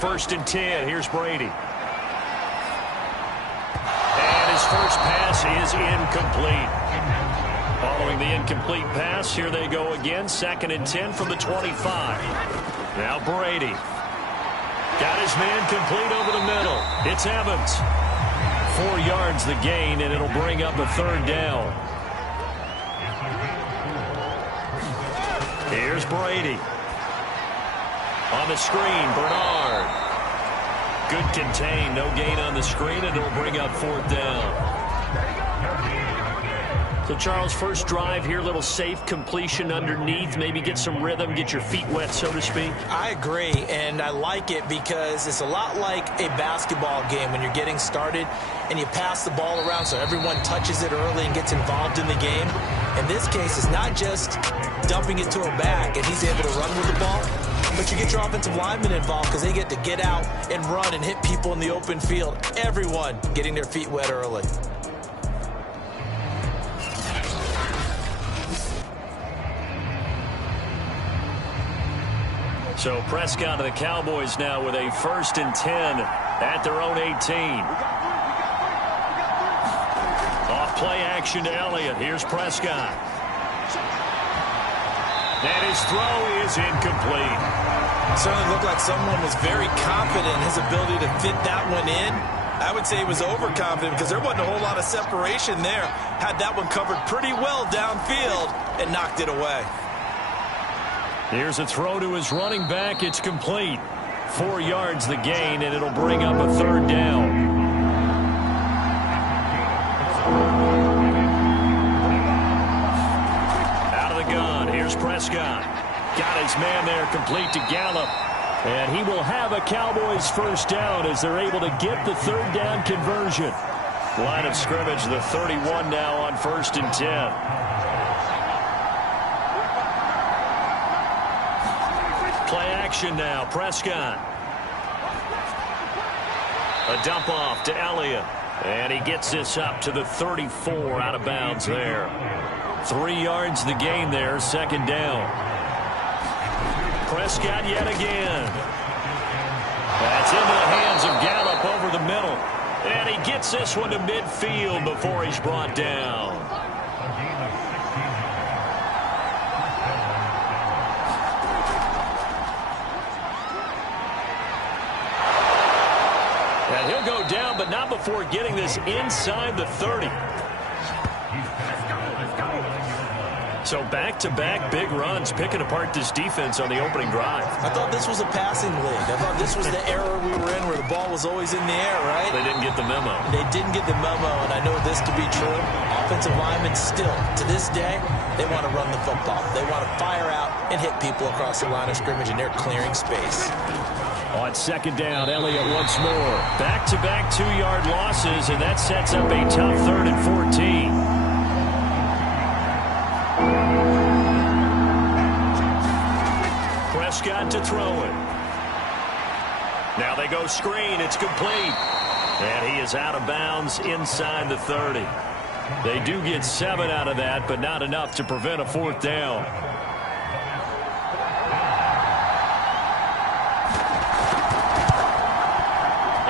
1st and 10. Here's Brady. And his first pass is incomplete. Following the incomplete pass, here they go again. 2nd and 10 from the 25. Now Brady. Got his man complete over the middle. It's Evans. 4 yards the gain, and it'll bring up a 3rd down. Here's Brady. On the screen, Bernard. Good contain, no gain on the screen, and it'll bring up 4th down. So, Charles, first drive here, little safe completion underneath, maybe get some rhythm, get your feet wet, so to speak. I agree, and I like it because it's a lot like a basketball game when you're getting started and you pass the ball around so everyone touches it early and gets involved in the game. In this case, it's not just dumping it to a back and he's able to run with the ball, but you get your offensive linemen involved because they get to get out and run and hit people in the open field. Everyone getting their feet wet early. So Prescott of the Cowboys now with a 1st and 10 at their own 18. Off play action to Elliott. Here's Prescott. And his throw is incomplete. Certainly looked like someone was very confident in his ability to fit that one in. I would say he was overconfident because there wasn't a whole lot of separation there. Had that one covered pretty well downfield and knocked it away. Here's a throw to his running back. It's complete. 4 yards the gain, and it'll bring up a 3rd down. Out of the gun. Here's Prescott. Got his man there complete to Gallup. And he will have a Cowboys 1st down as they're able to get the 3rd down conversion. Line of scrimmage, the 31 now on 1st and 10. Play action now. Prescott. A dump off to Elliott. And he gets this up to the 34 out of bounds there. 3 yards the gain there. 2nd down. Prescott yet again. That's into the hands of Gallup over the middle. And he gets this one to midfield before he's brought down. And he'll go down, but not before getting this inside the 30. So back-to-back big runs, picking apart this defense on the opening drive. I thought this was a passing league. I thought this was the era we were in where the ball was always in the air, right? They didn't get the memo. They didn't get the memo, and I know this to be true. Offensive linemen still, to this day, they want to run the football. They want to fire out and hit people across the line of scrimmage, and they're clearing space. On 2nd down, Elliott once more. Back-to-back 2-yard losses, and that sets up a tough 3rd and 14. Prescott to throw it. Now they go screen. It's complete. And he is out of bounds inside the 30. They do get 7 out of that, but not enough to prevent a 4th down.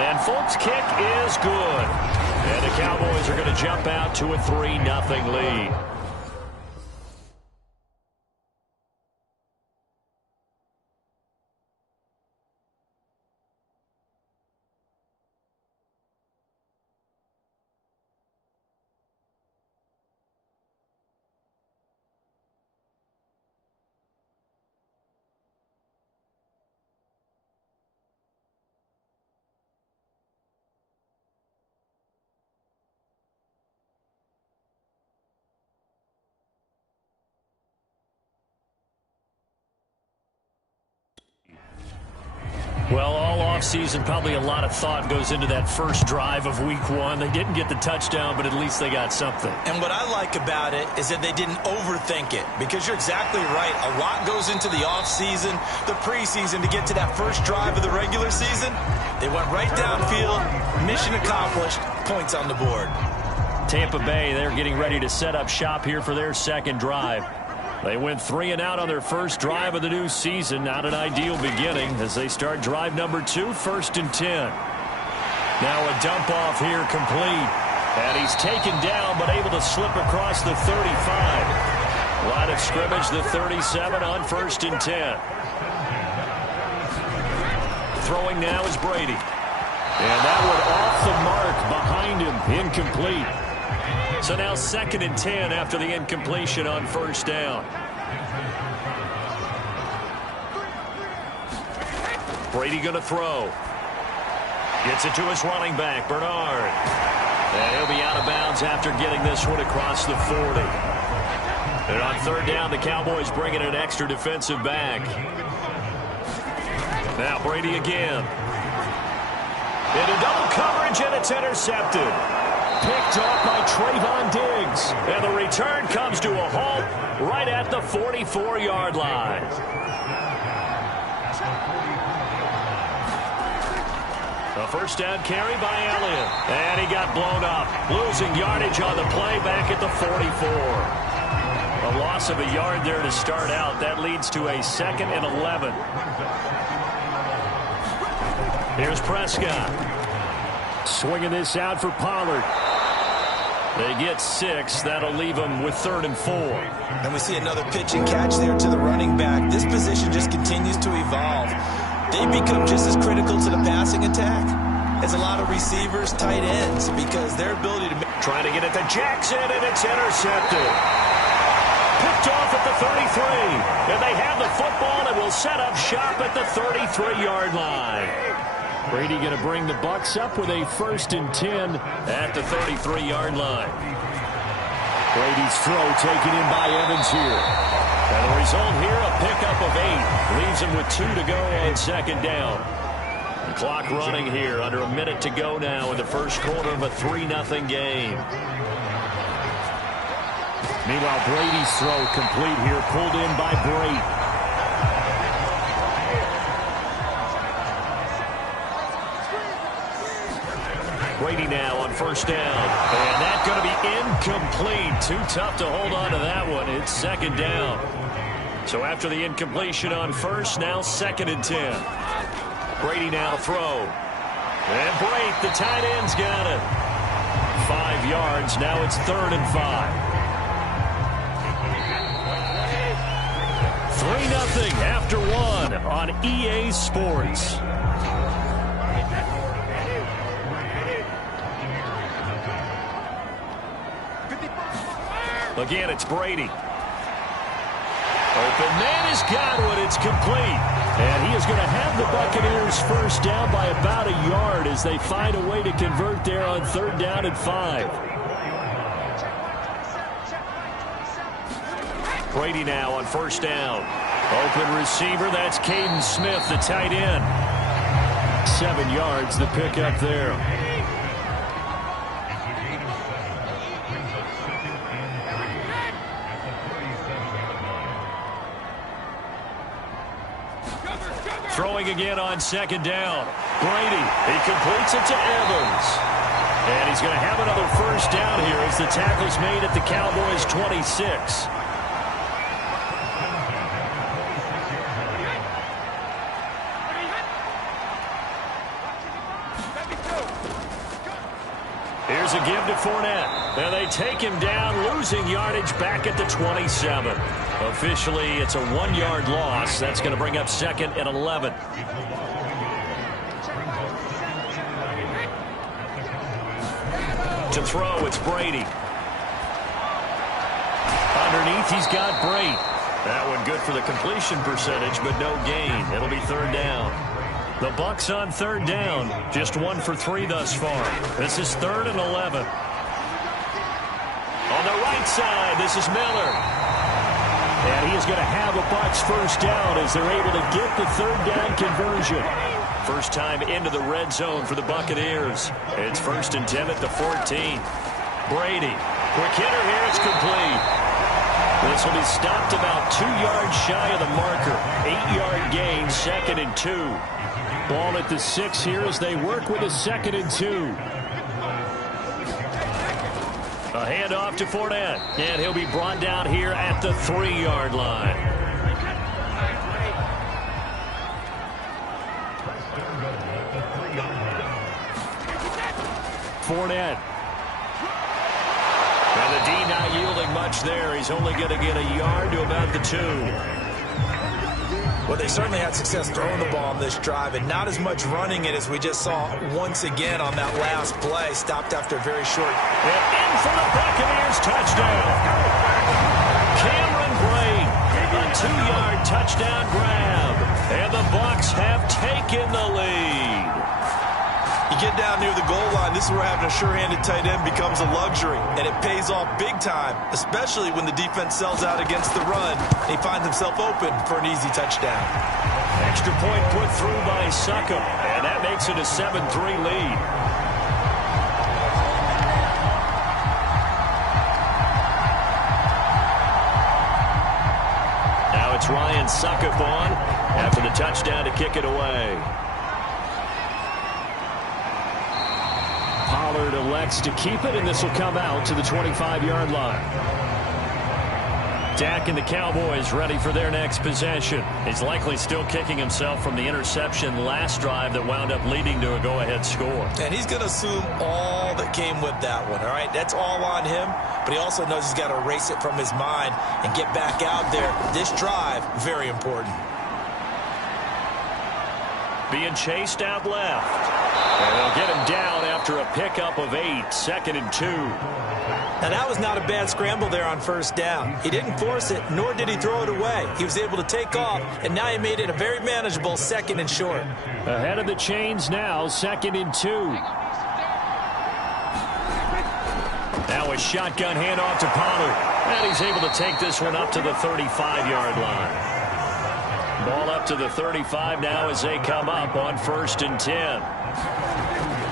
And Folk's kick is good. And the Cowboys are going to jump out to a 3-0 lead. Well, all offseason, probably a lot of thought goes into that first drive of week 1. They didn't get the touchdown, but at least they got something. And what I like about it is that they didn't overthink it, because you're exactly right. A lot goes into the offseason, the preseason, to get to that first drive of the regular season. They went right downfield, mission accomplished, points on the board. Tampa Bay, they're getting ready to set up shop here for their second drive. They went 3 and out on their first drive of the new season. Not an ideal beginning as they start drive number 2, 1st and 10. Now a dump off here complete. And he's taken down but able to slip across the 35. Line of scrimmage, the 37 on 1st and 10. Throwing now is Brady. And that one off the mark behind him, incomplete. So now 2nd and 10 after the incompletion on 1st down. Brady going to throw. Gets it to his running back, Bernard. And he'll be out of bounds after getting this one across the 40. And on 3rd down, the Cowboys bring in an extra defensive back. Now Brady again. Into double coverage, and it's intercepted. Picked off by Trayvon Diggs. And the return comes to a halt right at the 44-yard line. A 1st down carry by Elliott. And he got blown up. Losing yardage on the play back at the 44. A loss of a yard there to start out. That leads to a 2nd and 11. Here's Prescott. Swinging this out for Pollard. They get 6. That'll leave them with 3rd and 4. And we see another pitch and catch there to the running back. This position just continues to evolve. They become just as critical to the passing attack as a lot of receivers, tight ends, because their ability to... Trying to get it to Jackson, and it's intercepted. Picked off at the 33. And they have the football and will set up shop at the 33-yard line. Brady going to bring the Bucs up with a 1st and 10 at the 33-yard line. Brady's throw taken in by Evans here. And the result here, a pickup of 8. Leaves him with 2 to go on 2nd down. The clock running here, under a minute to go now in the first quarter of a 3-0 game. Meanwhile, Brady's throw complete here, pulled in by Brady. Brady now on 1st down. And that's going to be incomplete. Too tough to hold on to that one. It's 2nd down. So after the incompletion on 1st, now 2nd and 10. Brady now to throw. And Brate, the tight end's got it. 5 yards. Now it's 3rd and 5. 3-0 after 1 on EA Sports. Again, it's Brady. Open man has got one. It's complete. And he is going to have the Buccaneers 1st down by about a yard as they find a way to convert there on 3rd down and 5. Brady now on 1st down. Open receiver. That's Caden Smith, the tight end. 7 yards, the pickup there. Throwing again on 2nd down. Brady, he completes it to Evans. And he's going to have another 1st down here as the tackle's made at the Cowboys' 26. Here's a give to Fournette. And they take him down, losing yardage back at the 27. Officially, it's a 1-yard loss. That's going to bring up 2nd and 11. To throw, it's Brady. Underneath, he's got Brate. That one good for the completion percentage, but no gain. It'll be 3rd down. The Bucs on 3rd down. Just 1 for 3 thus far. This is 3rd and 11. On the right side, this is Miller. And he is going to have a Bucs 1st down as they're able to get the 3rd down conversion. First time into the red zone for the Buccaneers. It's 1st and 10 at the 14. Brady. Quick hitter here. It's complete. This will be stopped about 2 yards shy of the marker. 8-yard gain, 2nd and 2. Ball at the 6 here as they work with a 2nd and 2. A handoff to Fournette, and he'll be brought down here at the 3-yard line. Fournette. And the D not yielding much there. He's only going to get a yard to about the 2. Well, they certainly had success throwing the ball on this drive, and not as much running it as we just saw once again on that last play. Stopped after a very short. And in for the Buccaneers touchdown. Cameron Brate, a 2-yard touchdown grab. And the Bucs have taken the lead. You get down near the goal line, this is where having a sure-handed tight end becomes a luxury, and it pays off big time, especially when the defense sells out against the run, and he finds himself open for an easy touchdown. Extra point put through by Succop, and that makes it a 7-3 lead. Now it's Ryan Succop on after the touchdown to kick it away. Pollard elects to keep it, and this will come out to the 25-yard line. Dak and the Cowboys ready for their next possession. He's likely still kicking himself from the interception last drive that wound up leading to a go-ahead score. And he's going to assume all that came with that one, all right? That's all on him, but he also knows he's got to erase it from his mind and get back out there. This drive, very important. Being chased out left. And they'll get him down after a pickup of 8, 2nd and 2. Now, that was not a bad scramble there on first down. He didn't force it, nor did he throw it away. He was able to take off, and now he made it a very manageable 2nd and short. Ahead of the chains now, 2nd and 2. Now a shotgun handoff to Pollard. And he's able to take this one up to the 35-yard line. Ball up to the 35 now as they come up on 1st and 10.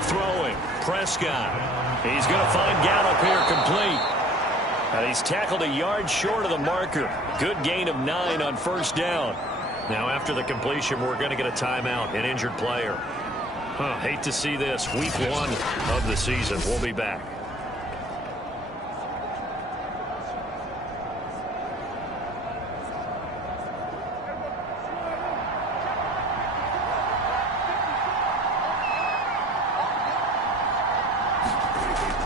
Throwing, Prescott. He's going to find Gallup here complete. And he's tackled a yard short of the marker. Good gain of 9 on 1st down. Now after the completion, we're going to get a timeout, an injured player. Hate to see this. Week 1 of the season. We'll be back.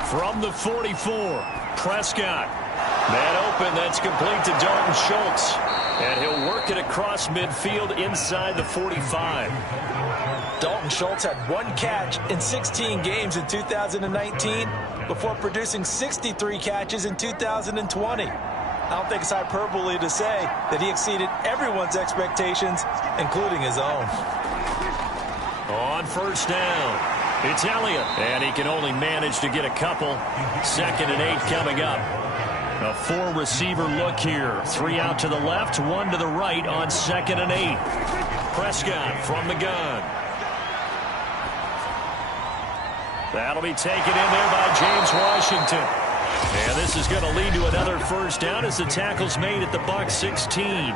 From the 44, Prescott. Man open, that's complete to Dalton Schultz. And he'll work it across midfield inside the 45. Dalton Schultz had 1 catch in 16 games in 2019 before producing 63 catches in 2020. I don't think it's hyperbole to say that he exceeded everyone's expectations, including his own. On 1st down. It's Elliott, and he can only manage to get a couple. 2nd and 8 coming up. A 4-receiver look here. 3 out to the left, 1 to the right on 2nd and 8. Prescott from the gun. That'll be taken in there by James Washington. And this is going to lead to another 1st down as the tackle's made at the Bucs 16.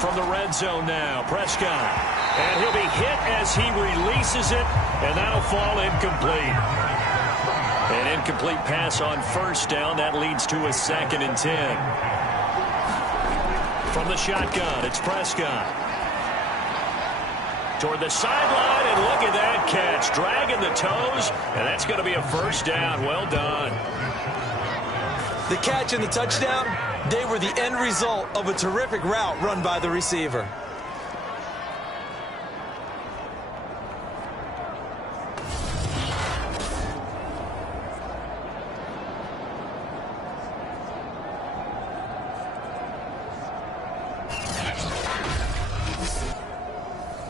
From the red zone now, Prescott. And he'll be hit as he releases it, and that'll fall incomplete. An incomplete pass on 1st down. That leads to a 2nd and 10. From the shotgun, it's Prescott. Toward the sideline, and look at that catch. Dragging the toes, and that's going to be a 1st down. Well done. The catch and the touchdown, they were the end result of a terrific route run by the receiver.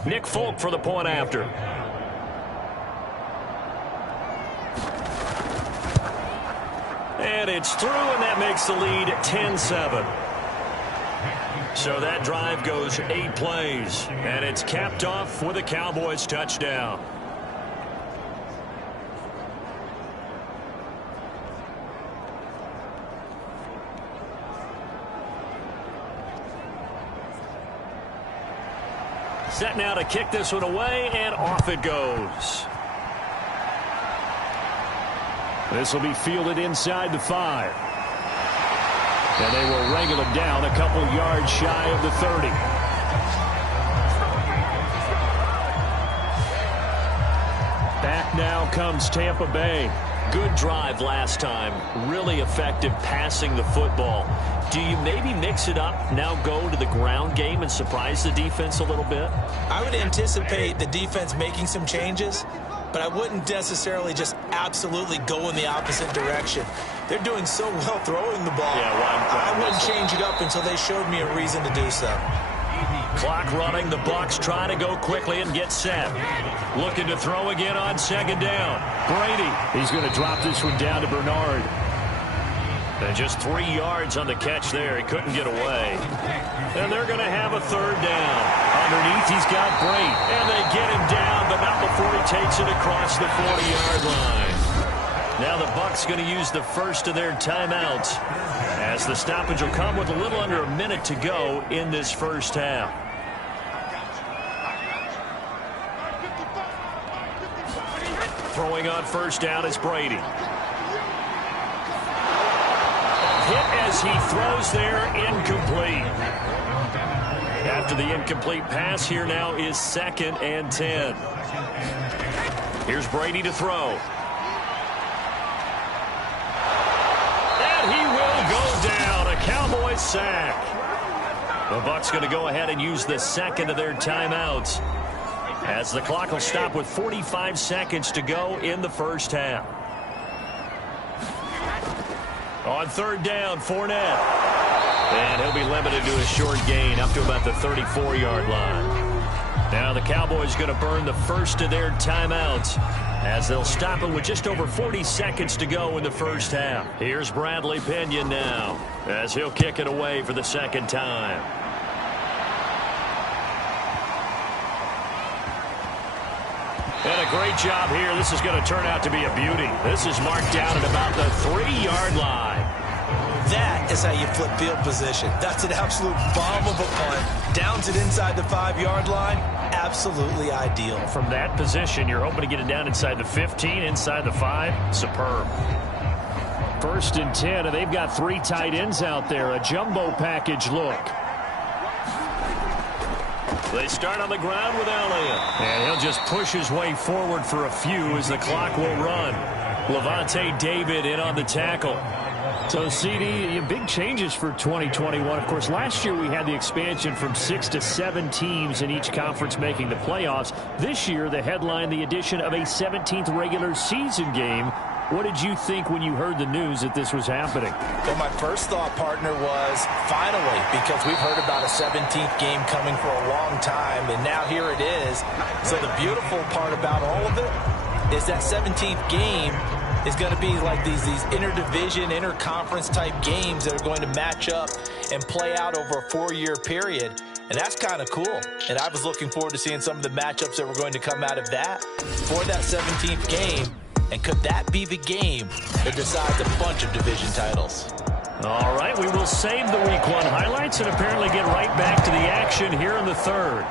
Nick Folk for the point after. And it's through, and that makes the lead 10-7. So that drive goes 8 plays, and it's capped off with a Cowboys touchdown. Set now to kick this one away, and off it goes. This will be fielded inside the 5. And they will wrangle him down a couple yards shy of the 30. Back now comes Tampa Bay. Good drive last time. Really effective passing the football. Do you maybe mix it up, now go to the ground game and surprise the defense a little bit? I would anticipate the defense making some changes, but I wouldn't necessarily just absolutely go in the opposite direction. They're doing so well throwing the ball. I wouldn't change it up until they showed me a reason to do so. Clock running. The Bucs try to go quickly and get set. Looking to throw again on second down. Brady. He's going to drop this one down to Bernard. And just 3 yards on the catch there. He couldn't get away. And they're going to have a third down. Underneath, he's got Brady. And they get him down, but not before he takes it across the 40-yard line. Now the Bucs going to use the first of their timeouts, as the stoppage will come with a little under a minute to go in this first half. Throwing on first down is Brady. Hit as he throws there, incomplete. After the incomplete pass, here now is 2nd and 10. Here's Brady to throw. And he will go down. A Cowboys sack. The Bucs going to go ahead and use the second of their timeouts, as the clock will stop with 45 seconds to go in the first half. On third down, Fournette. And he'll be limited to a short gain up to about the 34-yard line. Now the Cowboys going to burn the first of their timeouts, as they'll stop it with just over 40 seconds to go in the first half. Here's Bradley Pinion now, as he'll kick it away for the second time. And a great job here. This is going to turn out to be a beauty. This is marked down at about the 3-yard line. That is how you flip field position. That's an absolute bomb of a punt. Downs it inside the 5-yard line. Absolutely ideal. From that position, you're hoping to get it down inside the 15, inside the 5. Superb. 1st and 10, and they've got 3 tight ends out there. A jumbo package look. They start on the ground with Elliott. And he'll just push his way forward for a few as the clock will run. Levante David in on the tackle. So, CD, big changes for 2021. Of course, last year we had the expansion from 6 to 7 teams in each conference making the playoffs. This year, the headline, the addition of a 17th regular season game. What did you think when you heard the news that this was happening? Well, my first thought, partner, was finally, because we've heard about a 17th game coming for a long time, and now here it is. So the beautiful part about all of it is that 17th game is going to be like these interdivision, interconference type games that are going to match up and play out over a 4-year period. And that's kind of cool. And I was looking forward to seeing some of the matchups that were going to come out of that for that 17th game. And could that be the game that decides a bunch of division titles? All right, we will save the Week 1 highlights and apparently get right back to the action here in the third.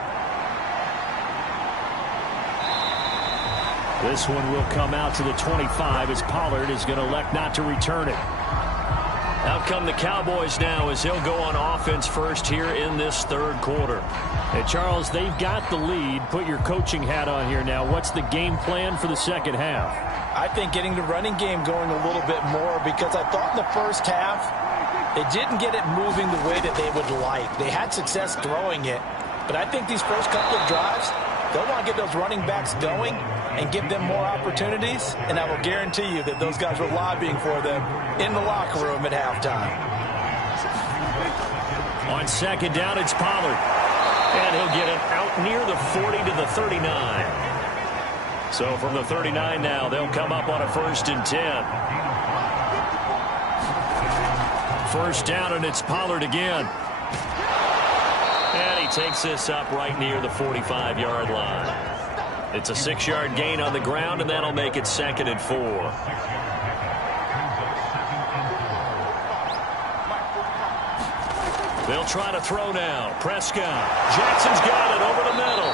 This one will come out to the 25 as Pollard is going to elect not to return it. Out come the Cowboys now as he'll go on offense first here in this third quarter. Hey, Charles, they've got the lead. Put your coaching hat on here now. What's the game plan for the second half? I think getting the running game going a little bit more, because I thought in the first half they didn't get it moving the way that they would like. They had success throwing it, but I think these first couple of drives, they'll want to get those running backs going and give them more opportunities, and I will guarantee you that those guys were lobbying for them in the locker room at halftime. On second down, it's Pollard. And he'll get it out near the 40 to the 39. So from the 39 now, they'll come up on a 1st and 10. First down, and it's Pollard again. And he takes this up right near the 45-yard line. It's a 6-yard gain on the ground, and that'll make it 2nd and 4. They'll try to throw now. Prescott. Jackson's got it over the middle.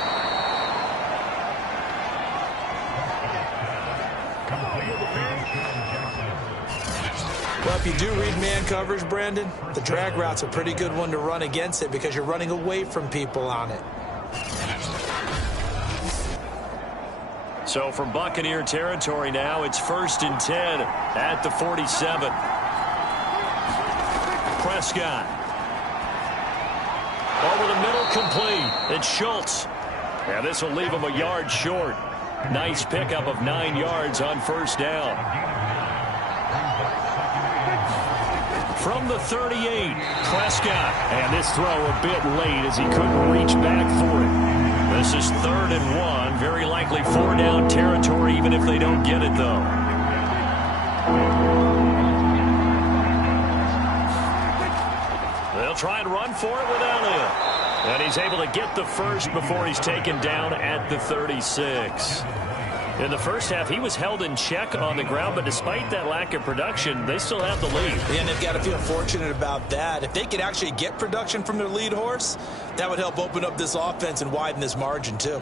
Well, if you do read man coverage, Brandon, the drag route's a pretty good one to run against it because you're running away from people on it. So from Buccaneer territory now, it's 1st and 10 at the 47. Prescott. Over the middle, complete. It's Schultz. Now this will leave him a yard short. Nice pickup of 9 yards on 1st down. From the 38, Prescott. And this throw a bit late as he couldn't reach back for it. This is 3rd and 1. Very likely 4-down territory, even if they don't get it, though. They'll try and run for it without him. And he's able to get the first before he's taken down at the 36. In the first half, he was held in check on the ground, but despite that lack of production, they still have the lead. And they've got to feel fortunate about that. If they could actually get production from their lead horse, that would help open up this offense and widen this margin, too.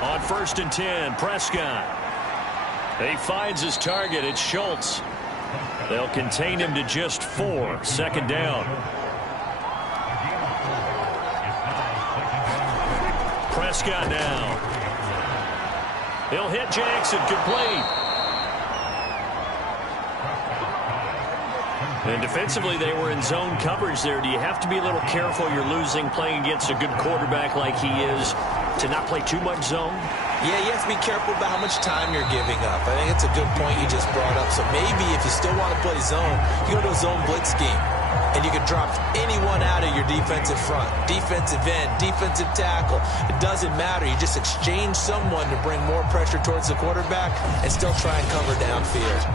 On 1st and 10, Prescott. He finds his target. It's Schultz. They'll contain him to just 4. 2nd down. Prescott now. He'll hit Jackson. Complete. And defensively, they were in zone coverage there. Do you have to be a little careful? You're losing playing against a good quarterback like he is to not play too much zone? Yeah, you have to be careful about how much time you're giving up. I think it's a good point you just brought up. So maybe if you still want to play zone, you go to a zone blitz scheme. And you can drop anyone out of your defensive front. Defensive end, defensive tackle. It doesn't matter. You just exchange someone to bring more pressure towards the quarterback and still try and cover downfield.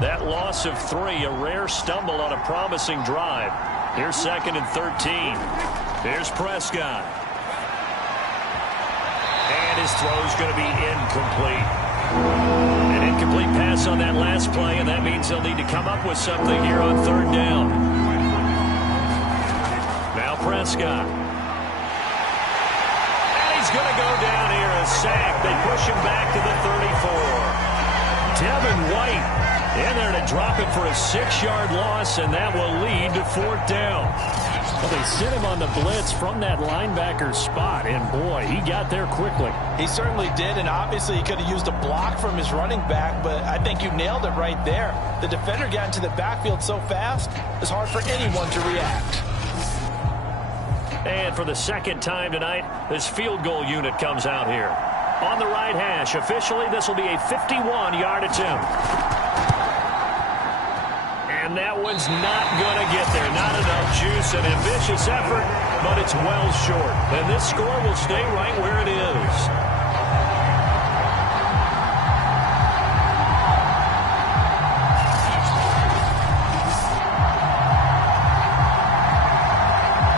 That loss of 3, a rare stumble on a promising drive. Here's 2nd and 13. Here's Prescott. And his throw's going to be incomplete. An incomplete pass on that last play, and that means they'll need to come up with something here on 3rd down. Now Prescott. And he's going to go down here, a sack. They push him back to the 34. Devin White in there to drop it for a 6-yard loss, and that will lead to 4th down. Well, they sent him on the blitz from that linebacker spot, and boy, he got there quickly. He certainly did, and obviously he could have used a block from his running back, but I think you nailed it right there. The defender got into the backfield so fast, it's hard for anyone to react. And for the 2nd time tonight, this field goal unit comes out here. On the right hash, officially, this will be a 51-yard attempt. And that one's not going to get there. Not enough juice, an ambitious effort, but it's well short. And this score will stay right where it is.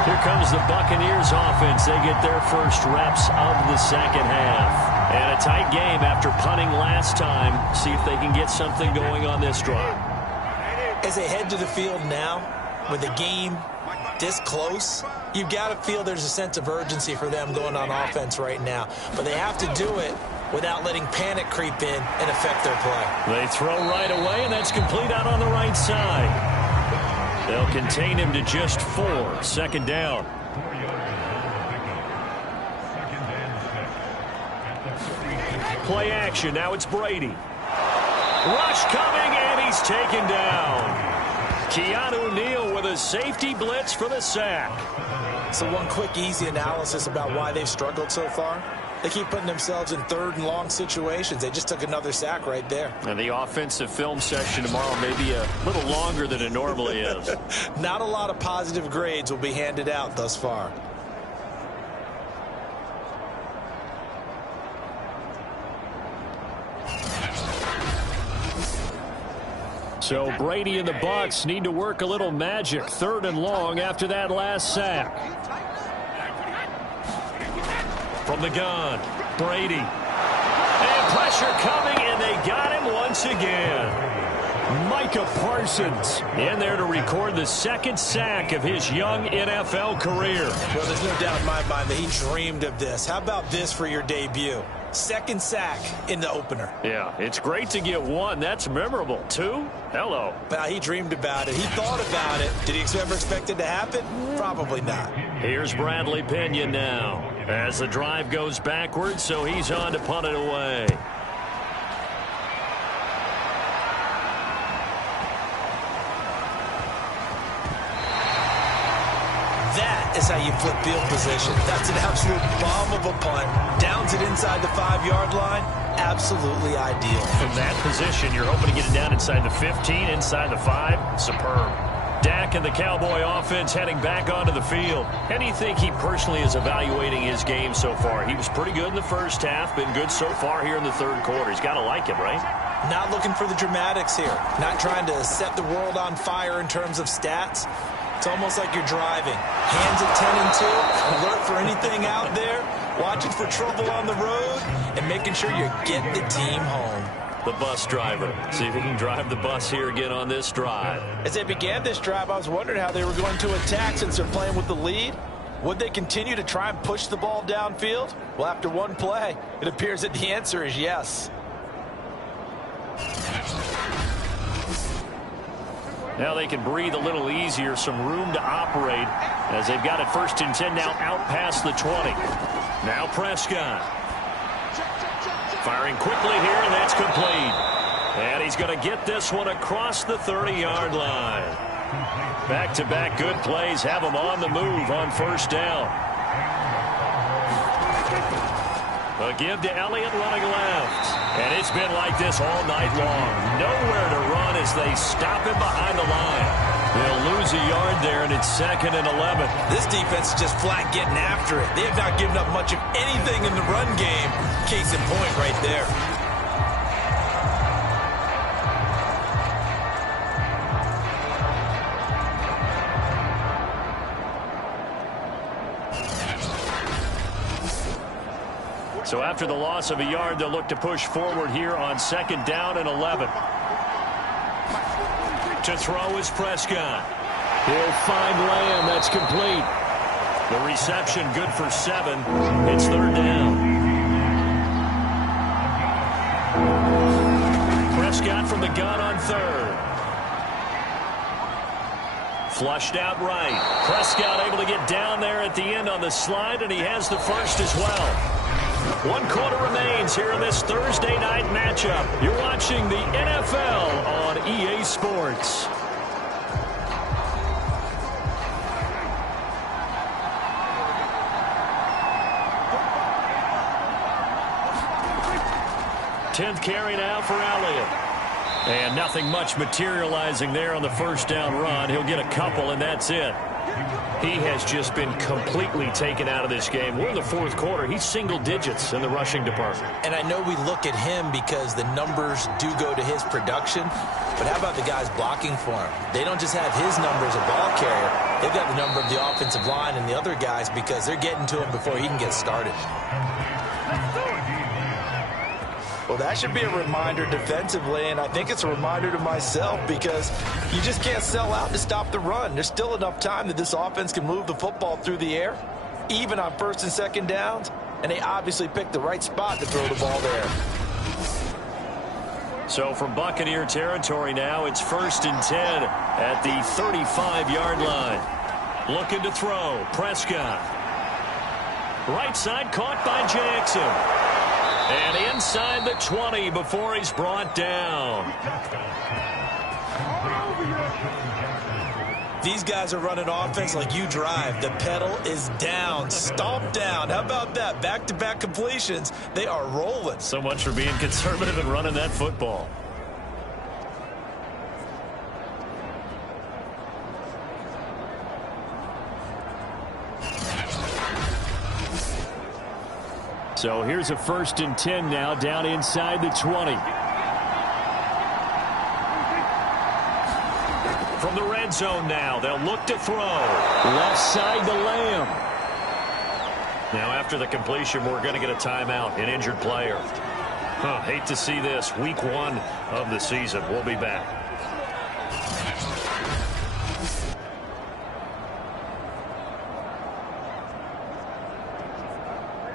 Here comes the Buccaneers offense. They get their first reps of the 2nd half. And a tight game after punting last time. See if they can get something going on this drive. As they head to the field now, with the game this close, you've got to feel there's a sense of urgency for them going on offense right now. But they have to do it without letting panic creep in and affect their play. They throw right away, and that's complete out on the right side. They'll contain him to just 4. 2nd down. Play action. Now it's Brady. Rush coming, and he's taken down. Keanu Neal with a safety blitz for the sack. So one quick, easy analysis about why they've struggled so far. They keep putting themselves in 3rd and long situations. They just took another sack right there. And the offensive film session tomorrow may be a little longer than it normally is. Not a lot of positive grades will be handed out thus far. So Brady and the Bucs need to work a little magic. 3rd and long after that last sack. From the gun, Brady. And pressure coming, and they got him once again. Micah Parsons in there to record the 2nd sack of his young NFL career. Well, there's no doubt in my mind that he dreamed of this. How about this for your debut? 2nd sack in the opener. Yeah, it's great to get 1. That's memorable. 2? Hello. But he dreamed about it. He thought about it. Did he ever expect it to happen? Probably not. Here's Bradley Pinion now as the drive goes backwards, so he's on to punt it away. That is how you flip field position. That's an absolute bomb of a punt. Downs it inside the 5-yard line. Absolutely ideal. From that position, you're hoping to get it down inside the 15, inside the 5. Superb. Dak and the Cowboy offense heading back onto the field. How do you think he personally is evaluating his game so far? He was pretty good in the first half, been good so far here in the 3rd quarter. He's got to like it, right? Not looking for the dramatics here. Not trying to set the world on fire in terms of stats. It's almost like you're driving. Hands at 10 and 2, alert for anything out there, watching for trouble on the road, and making sure you're getting the team home. The bus driver. See if he can drive the bus here again on this drive. As they began this drive, I was wondering how they were going to attack since they're playing with the lead. Would they continue to try and push the ball downfield? Well, after one play, it appears that the answer is yes. Now they can breathe a little easier, some room to operate as they've got it 1st and 10 now out past the 20. Now Prescott. Firing quickly here, and that's complete. And he's going to get this one across the 30-yard line. Back-to-back good plays have him on the move on 1st down. A give to Elliott running left. And it's been like this all night long. Nowhere to run as they stop him behind the line. They'll lose a yard there, and it's 2nd and 11. This defense is just flat getting after it. They have not given up much of anything in the run game. Case in point right there. So after the loss of a yard, they'll look to push forward here on 2nd down and 11. To throw is Prescott. He'll find Lamb. That's complete. The reception good for 7. It's 3rd down. Prescott from the gun on 3rd. Flushed out right. Prescott able to get down there at the end on the slide, and he has the 1st as well. 1 quarter remains here in this Thursday night matchup. You're watching the NFL on EA Sports. Tenth carry now for Elliott. And nothing much materializing there on the 1st down run. He'll get a couple, and that's it. He has just been completely taken out of this game. We're in the 4th quarter. He's single digits in the rushing department. And I know we look at him because the numbers do go to his production. But how about the guys blocking for him? They don't just have his number as a ball carrier. They've got the number of the offensive line and the other guys because they're getting to him before he can get started. Well, that should be a reminder defensively, and I think it's a reminder to myself because you just can't sell out to stop the run. There's still enough time that this offense can move the football through the air, even on 1st and 2nd downs, and they obviously picked the right spot to throw the ball there. So from Buccaneer territory now, it's 1st and 10 at the 35-yard line. Looking to throw, Prescott. Right side caught by Jackson. And inside the 20 before he's brought down. These guys are running offense like you drive. The pedal is down, stomp down. How about that? Back-to-back completions. They are rolling. So much for being conservative and running that football. So here's a 1st and 10 now down inside the 20. from the red zone now. They'll look to throw. Left side to Lamb. Now after the completion, we're going to get a timeout, an injured player. Hate to see this. Week 1 of the season. We'll be back.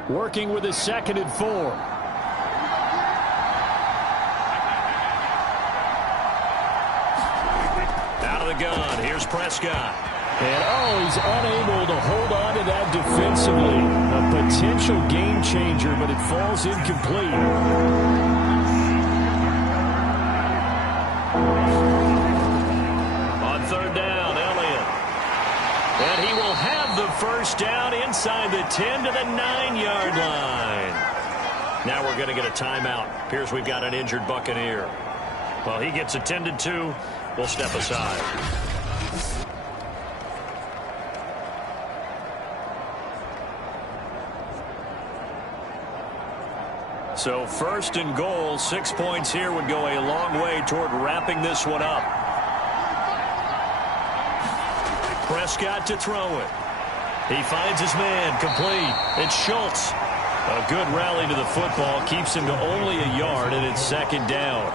Working with a 2nd and 4. Out of the gun. Here's Prescott. And, he's unable to hold on to that defensively. A potential game changer, but it falls incomplete. On 3rd down, Elliott. And he will have the first down inside the 10 to the 9-yard line. Now we're going to get a timeout. Appears we've got an injured Buccaneer. Well, he gets attended to. We'll step aside. So 1st and goal, 6 points here would go a long way toward wrapping this one up. Prescott to throw it. He finds his man, complete. It's Schultz. A good rally to the football keeps him to only a yard, and it's 2nd down.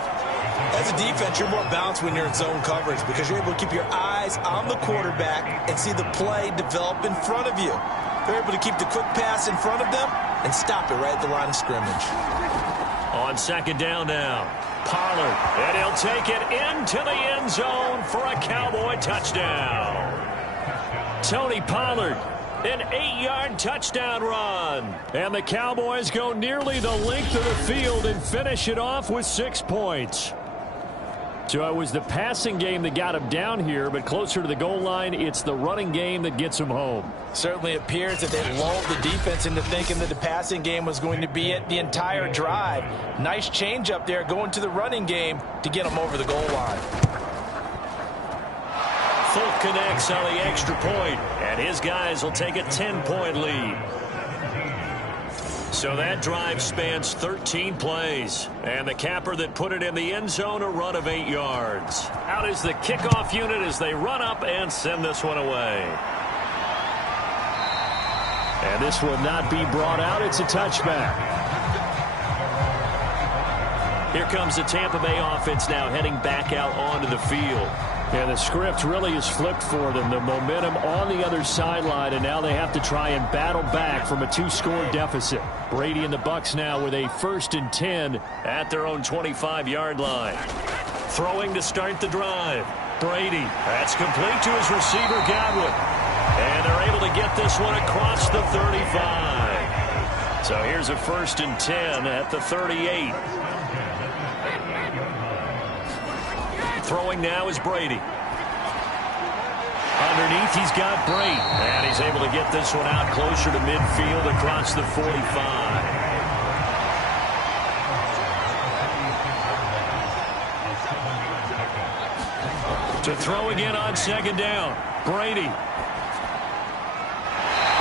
As a defense, you're more balanced when you're in zone coverage because you're able to keep your eyes on the quarterback and see the play develop in front of you. They're able to keep the quick pass in front of them and stop it right at the line of scrimmage. On 2nd down now, Pollard, and he'll take it into the end zone for a Cowboy touchdown. Tony Pollard, an 8-yard touchdown run. And the Cowboys go nearly the length of the field and finish it off with 6 points. So it was the passing game that got him down here, but closer to the goal line, it's the running game that gets him home. Certainly appears that they lulled the defense into thinking that the passing game was going to be it the entire drive. Nice change up there going to the running game to get him over the goal line. Folk connects on the extra point, and his guys will take a 10-point lead. So that drive spans 13 plays. And the capper that put it in the end zone, a run of 8 yards. Out is the kickoff unit as they run up and send this one away. And this will not be brought out. It's a touchback. Here comes the Tampa Bay offense now heading back out onto the field. And the script really is flipped for them. The momentum on the other sideline, and now they have to try and battle back from a 2-score deficit. Brady and the Bucs now with a 1st and 10 at their own 25-yard line. Throwing to start the drive. Brady, that's complete to his receiver, Godwin. And they're able to get this one across the 35. So here's a 1st and 10 at the 38. Throwing now is Brady. Underneath, he's got Brate. And he's able to get this one out closer to midfield across the 45. To throw again on 2nd down. Brady.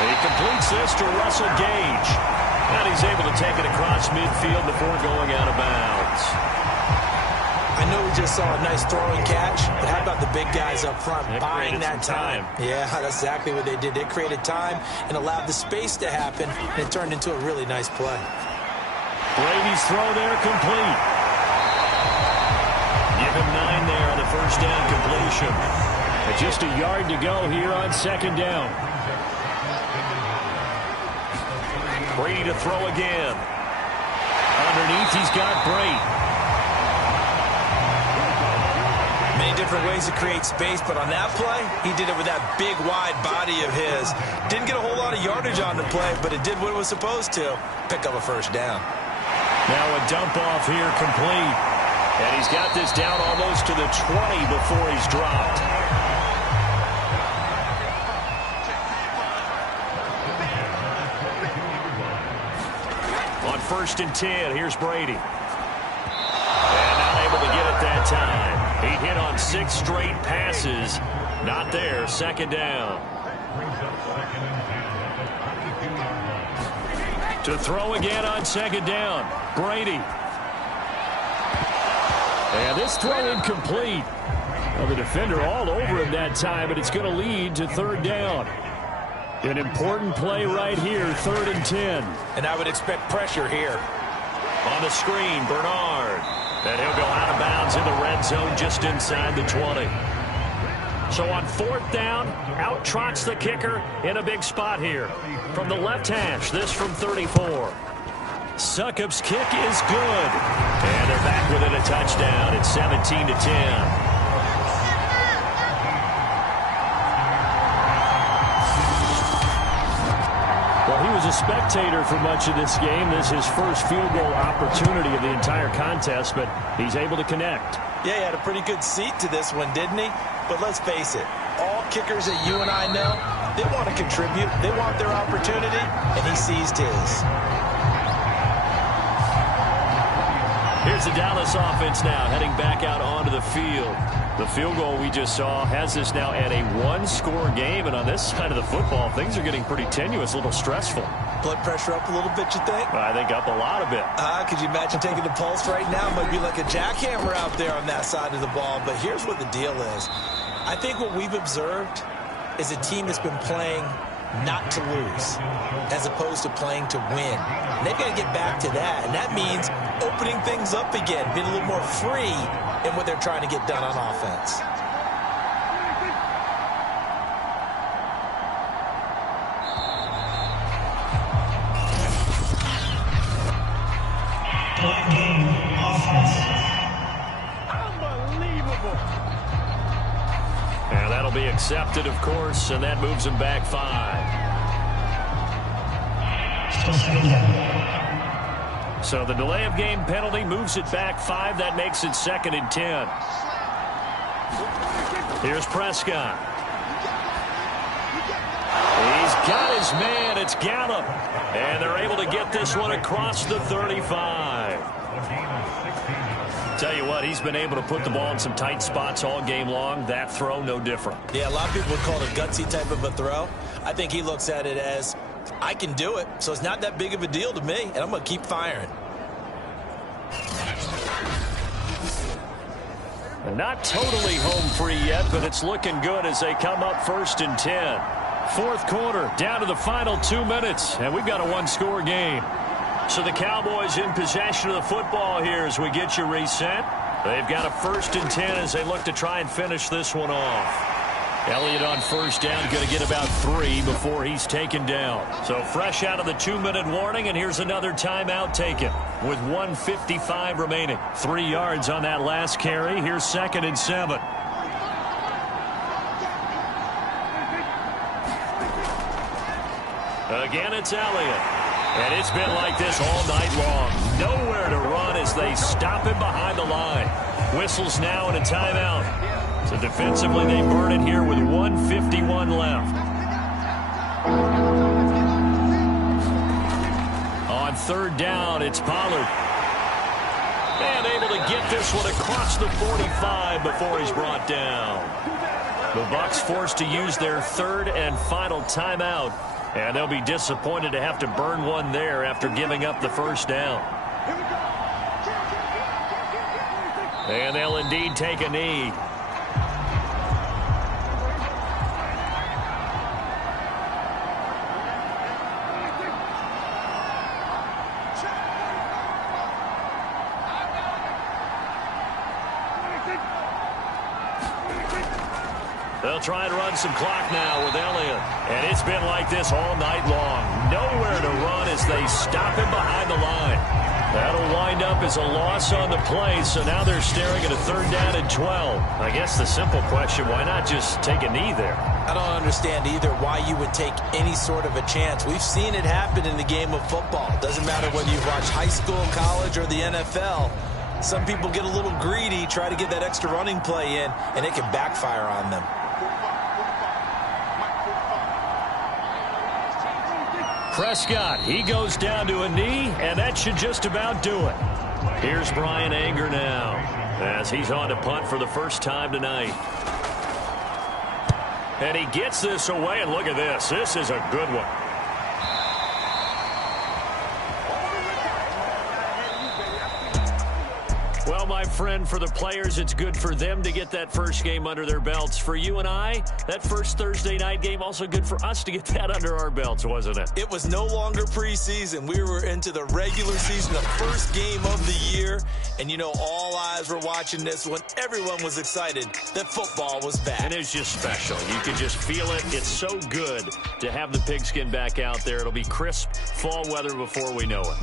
He completes this to Russell Gage. And he's able to take it across midfield before going out of bounds. I know we just saw a nice throwing catch, but how about the big guys up front buying that time? Yeah, that's exactly what they did. They created time and allowed the space to happen, and it turned into a really nice play. Brady's throw there complete. Give him 9 there on the 1st down completion. And just a yard to go here on 2nd down. Brady to throw again. Underneath, he's got Brate. Many different ways to create space, but on that play, he did it with that big, wide body of his. Didn't get a whole lot of yardage on the play, but it did what it was supposed to. Pick up a 1st down. Now a dump off here complete. And he's got this down almost to the 20 before he's dropped. On 1st and 10, here's Brady. And not able to get it that time. He hit on 6 straight passes. Not there. 2nd down. To throw again on 2nd down. Brady. And this throw incomplete. Well, the defender all over him that time, but it's going to lead to third down. An important play right here, 3rd and 10. And I would expect pressure here. On the screen, Bernard. And he'll go out of bounds in the red zone just inside the 20. So on 4th down, out trots the kicker in a big spot here. From the left hash, this from 34. Succop's kick is good. And they're back within a touchdown. It's 17-10. He was a spectator for much of this game. This is his first field goal opportunity of the entire contest, but he's able to connect. Yeah, he had a pretty good seat to this one, didn't he? But let's face it, all kickers that you and I know, they want to contribute. They want their opportunity, and he seized his. Here's the Dallas offense now heading back out onto the field. The field goal we just saw has us now at a one-score game, and on this side of the football, things are getting pretty tenuous, a little stressful. Blood pressure up a little bit, you think? I think up a lot of it. Could you imagine taking the pulse right now? It might be like a jackhammer out there on that side of the ball, but here's what the deal is. I think what we've observed is a team that's been playing not to lose as opposed to playing to win. And they've got to get back to that, and that means opening things up again, being a little more free in what they're trying to get done on offense. Unbelievable. And that'll be accepted, of course, and that moves him back 5. So the delay of game penalty moves it back 5. That makes it 2nd and 10. Here's Prescott. He's got his man. It's Gallup. And they're able to get this one across the 35. Tell you what, he's been able to put the ball in some tight spots all game long. That throw, no different. Yeah, a lot of people would call it a gutsy type of a throw. I think he looks at it as, I can do it, so it's not that big of a deal to me, and I'm going to keep firing. Not totally home free yet, but it's looking good as they come up 1st and 10. 4th quarter, down to the final 2 minutes, and we've got a one-score game. So the Cowboys in possession of the football here as we get you reset. They've got a 1st and 10 as they look to try and finish this one off. Elliott on 1st down, going to get about 3 before he's taken down. So fresh out of the 2-minute warning, and here's another timeout taken with 1:55 remaining. 3 yards on that last carry. Here's 2nd and 7. Again, it's Elliott. And it's been like this all night long. Nowhere to run as they stop him behind the line. Whistles now and a timeout. So defensively, they burn it here with 1:51 left. On 3rd down, it's Pollard. And able to get this one across the 45 before he's brought down. The Bucs forced to use their 3rd and final timeout. And they'll be disappointed to have to burn one there after giving up the 1st down. And they'll indeed take a knee. They'll try and run some clock now with Elliott. And it's been like this all night long. Nowhere to run as they stop him behind the line. That'll wind up as a loss on the play, so now they're staring at a 3rd down and 12. I guess the simple question, why not just take a knee there? I don't understand either why you would take any sort of a chance. We've seen it happen in the game of football. Doesn't matter whether you've watched high school, college, or the NFL. Some people get a little greedy, try to get that extra running play in, and it can backfire on them. Prescott, he goes down to a knee, and that should just about do it. Here's Brian Anger now as he's on to punt for the first time tonight. And he gets this away, and look at this. This is a good one. Well, my friend, for the players, it's good for them to get that first game under their belts. For you and I, that first Thursday night game, also good for us to get that under our belts, wasn't it? It was no longer preseason. We were into the regular season, the first game of the year. And, you know, all eyes were watching this when everyone was excited that football was back. And it's just special. You can just feel it. It's so good to have the pigskin back out there. It'll be crisp fall weather before we know it.